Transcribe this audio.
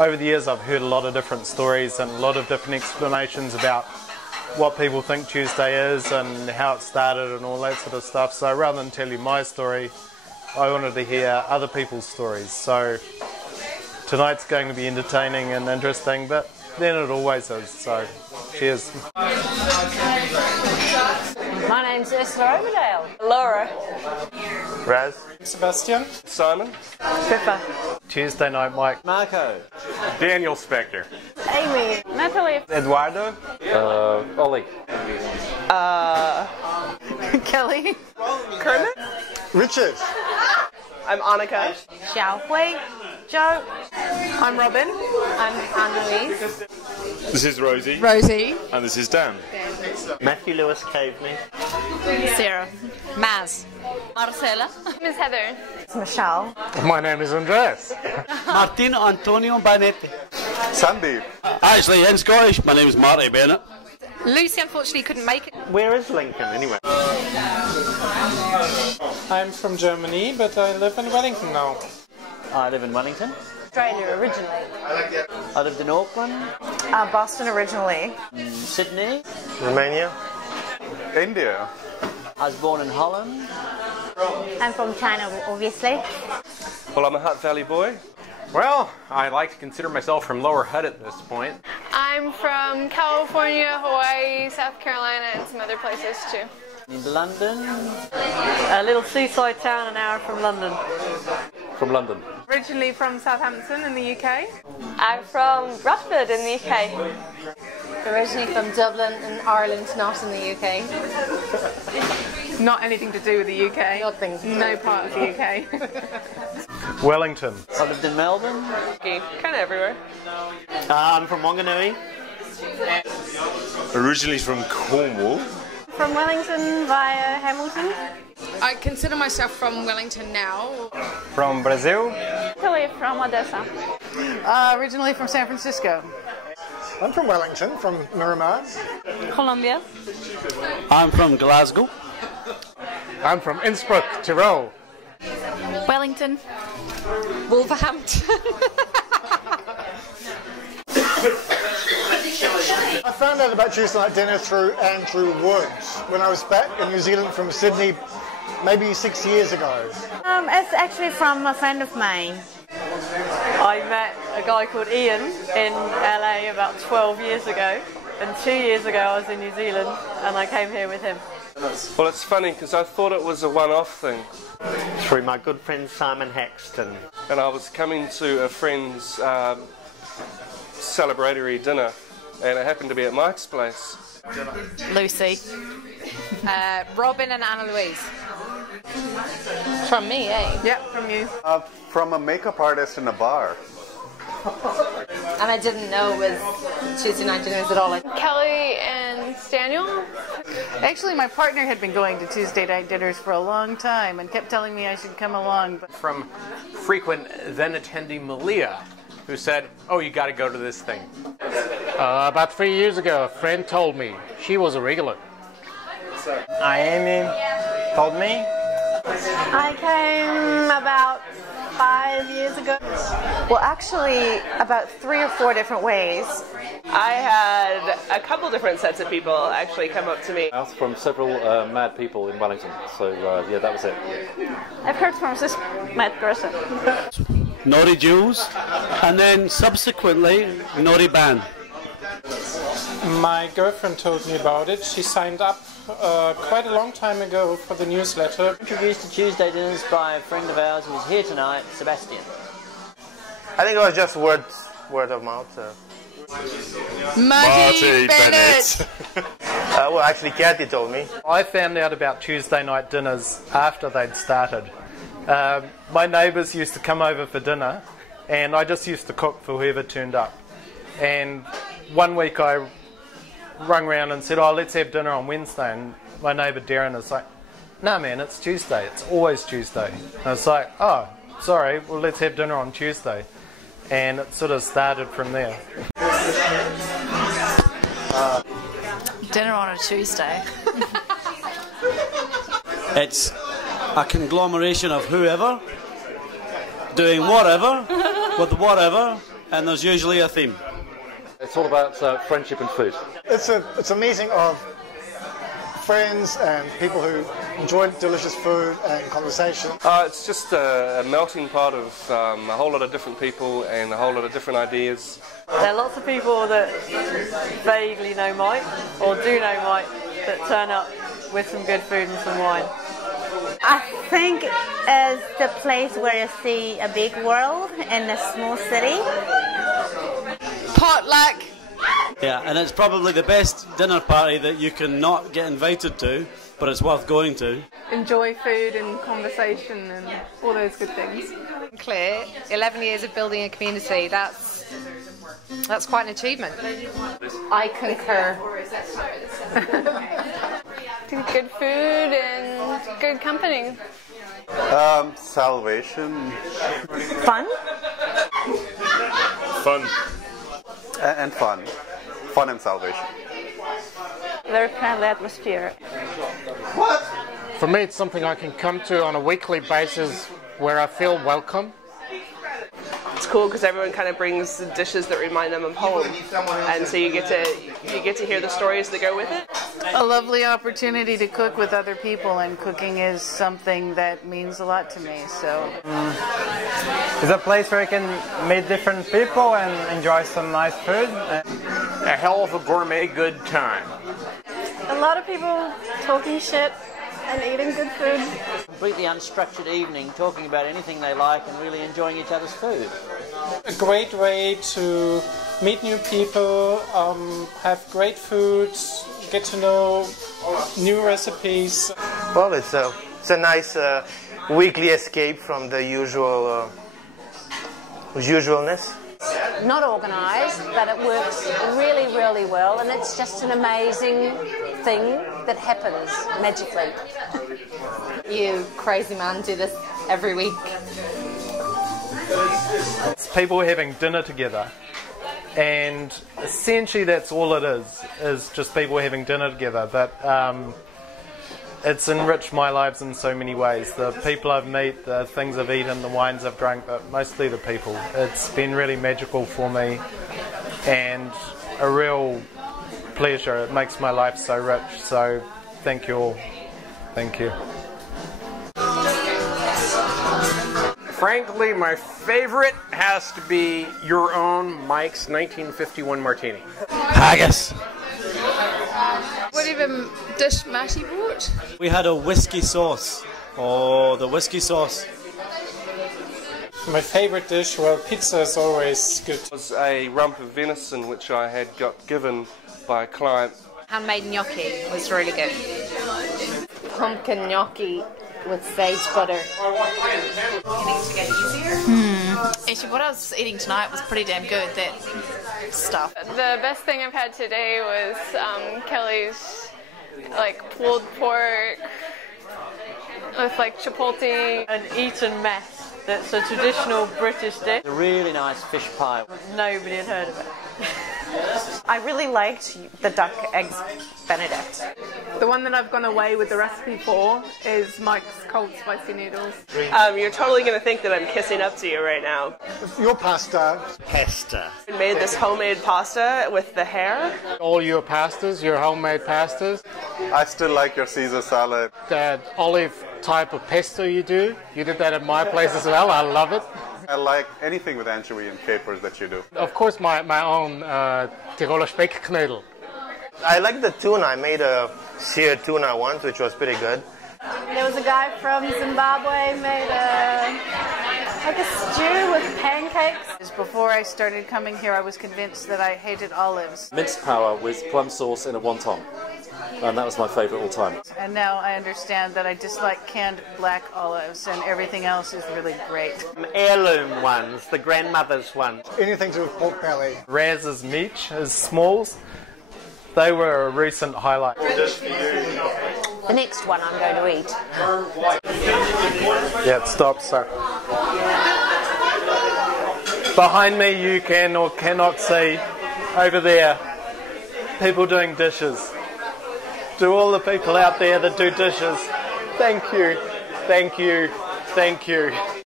over the years I've heard a lot of different stories and a lot of different explanations about what people think Tuesday is and how it started and all that sort of stuff. So rather than tell you my story, I wanted to hear other people's stories. So tonight's going to be entertaining and interesting, but then it always is. So cheers. My name's Ursula Overdale. Laura. Raz. Sebastian. Simon. Pippa. Tuesday night, Mike. Marco. Daniel Spector. Amy. Natalie. Eduardo. Ollie. Kelly. Kermit. Richard. I'm Annika. Xiaohui. Joe. I'm Robin. I'm Anne-Louise. This is Rosie. Rosie. And this is Dan. Matthew Lewis Caveney. Sarah. Maz. Marcela. Miss Heather. It's Michelle. My name is Andreas. Martin Antonio Banetti. Sandy. Actually, in Scottish, my name is Marty Bennett. Lucy unfortunately couldn't make it. Where is Lincoln anyway? I'm from Germany, but I live in Wellington now. I live in Wellington. Australia originally. I lived in Auckland. Boston originally. Sydney. Romania. India. I was born in Holland. I'm from China, obviously. Well, I'm a Hutt Valley boy. Well, I like to consider myself from Lower Hutt at this point. I'm from California, Hawaii, South Carolina, and some other places too. In London. A little seaside town an hour from London. From London. Originally from Southampton in the UK. I'm from Bradford in the UK. Originally from Dublin in Ireland, not in the UK. Not anything to do with the UK. Nothing. No part of the UK. Wellington. I lived in Melbourne. Kind of everywhere. I'm from Wanganui. Originally from Cornwall. From Wellington via Hamilton. I consider myself from Wellington now. From Brazil. Italy from Odessa. Originally from San Francisco. I'm from Wellington, from Miramar. Colombia. I'm from Glasgow. I'm from Innsbruck, Tyrol. Wellington. Wolverhampton. I found out about Tuesday night dinner through Andrew Woods when I was back in New Zealand from Sydney maybe 6 years ago. It's actually from a friend of mine. I met a guy called Ian in LA about 12 years ago, and 2 years ago I was in New Zealand and I came here with him. Well, it's funny because I thought it was a one-off thing. Through my good friend Simon Haxton. And I was coming to a friend's celebratory dinner, and it happened to be at Mike's place. Lucy. Robin and Anna Louise. From me, eh? Yep, from you. From a makeup artist in a bar. And I didn't know it was Tuesday night dinners at all. Kelly and Daniel. Actually, my partner had been going to Tuesday night dinners for a long time and kept telling me I should come along. But From frequent then attendee Malia, who said, "Oh, you got to go to this thing." About 3 years ago, a friend told me. She was a regular. Amy told me. I came about 5 years ago. Well, actually, about 3 or 4 different ways. I had a couple different sets of people actually come up to me. From several mad people in Wellington. So, yeah, that was it. I've heard from this mad person. Naughty Jules. And then subsequently, Naughty Ban. My girlfriend told me about it. She signed up quite a long time ago for the newsletter. Introduced to Tuesday dinners by a friend of ours who's here tonight, Sebastian. I think it was just word of mouth. Marty Bennett. Well, actually, Kathy told me. I found out about Tuesday night dinners after they'd started. My neighbours used to come over for dinner, and I just used to cook for whoever turned up. And one week I rung round and said, "Oh, let's have dinner on Wednesday." And my neighbour Darren is like, "No, man, it's Tuesday. It's always Tuesday." And I was like, "Oh, sorry. Well, let's have dinner on Tuesday." And it sort of started from there. Dinner on a Tuesday. It's a conglomeration of whoever, doing whatever, with whatever, and there's usually a theme. It's all about friendship and food. It's a meeting of friends and people who enjoy delicious food and conversation. It's just a melting pot of a whole lot of different people and a whole lot of different ideas. There are lots of people that vaguely know Mike, or do know Mike, that turn up with some good food and some wine. I think it's the place where you see a big world in a small city. Potluck. Yeah, and it's probably the best dinner party that you can not get invited to, but it's worth going to. Enjoy food and conversation and all those good things. Claire, 11 years of building a community, that's quite an achievement. I concur. Good food and good company. Salvation. Fun. Fun. And fun. Fun and salvation. Very friendly atmosphere. What? For me, it's something I can come to on a weekly basis where I feel welcome. It's cool because everyone kind of brings dishes that remind them of home, and so you get to hear the stories that go with it. A lovely opportunity to cook with other people, and cooking is something that means a lot to me. So, It's a place where you can meet different people and enjoy some nice food. A hell of a gourmet good time. A lot of people talking shit and eating good food. Completely unstructured evening, talking about anything they like and really enjoying each other's food. A great way to meet new people, have great food, get to know new recipes. Well, it's a nice weekly escape from the usualness. Not organised, but it works really, really well, and it's just an amazing thing that happens magically. You crazy man do this every week. It's people having dinner together, and essentially that's all it is just people having dinner together. But it's enriched my lives in so many ways. The people I've met, the things I've eaten, the wines I've drunk, but mostly the people. It's been really magical for me and a real pleasure. It makes my life so rich. So thank you all. Thank you. Frankly, my favorite has to be your own Mike's 1951 Martini. Haggis. Whatever dish Marty brought. We had a whiskey sauce. Oh, the whiskey sauce. My favorite dish, well, pizza is always good. It was a rump of venison which I had got given by a client. Handmade gnocchi was really good. Pumpkin gnocchi with sage butter. Beginning to get easier. Actually, what I was eating tonight was pretty damn good. That stuff. The best thing I've had today was Kelly's pulled pork with chipotle and Eton mess. That's a traditional British dish. A really nice fish pie. Nobody had heard of it. I really liked the duck eggs Benedict. The one that I've gone away with the recipe for is Mike's cold spicy noodles. You're totally going to think that I'm kissing up to you right now. Your pasta. Pasta. I made this homemade pasta with the hair. All your pastas, your homemade pastas. I still like your Caesar salad. That olive type of pesto you did that at my place as well. I love it. I like anything with anchovy and capers that you do. Of course, my own Tiroler Speckknödel. I like the tuna. I made a seared tuna once, which was pretty good. There was a guy from Zimbabwe made a stew with pancakes. Before I started coming here, I was convinced that I hated olives. Minced power with plum sauce in a wonton. And that was my favourite all time. And now I understand that I dislike canned black olives, and everything else is really great. Heirloom ones, the grandmother's ones. Anything to do with pork belly. Raz's meat, his smalls, they were a recent highlight. The next one I'm going to eat. Yeah, it stops, so. Behind me you can or cannot see, over there, people doing dishes. To all the people out there that do dishes, thank you, thank you, thank you.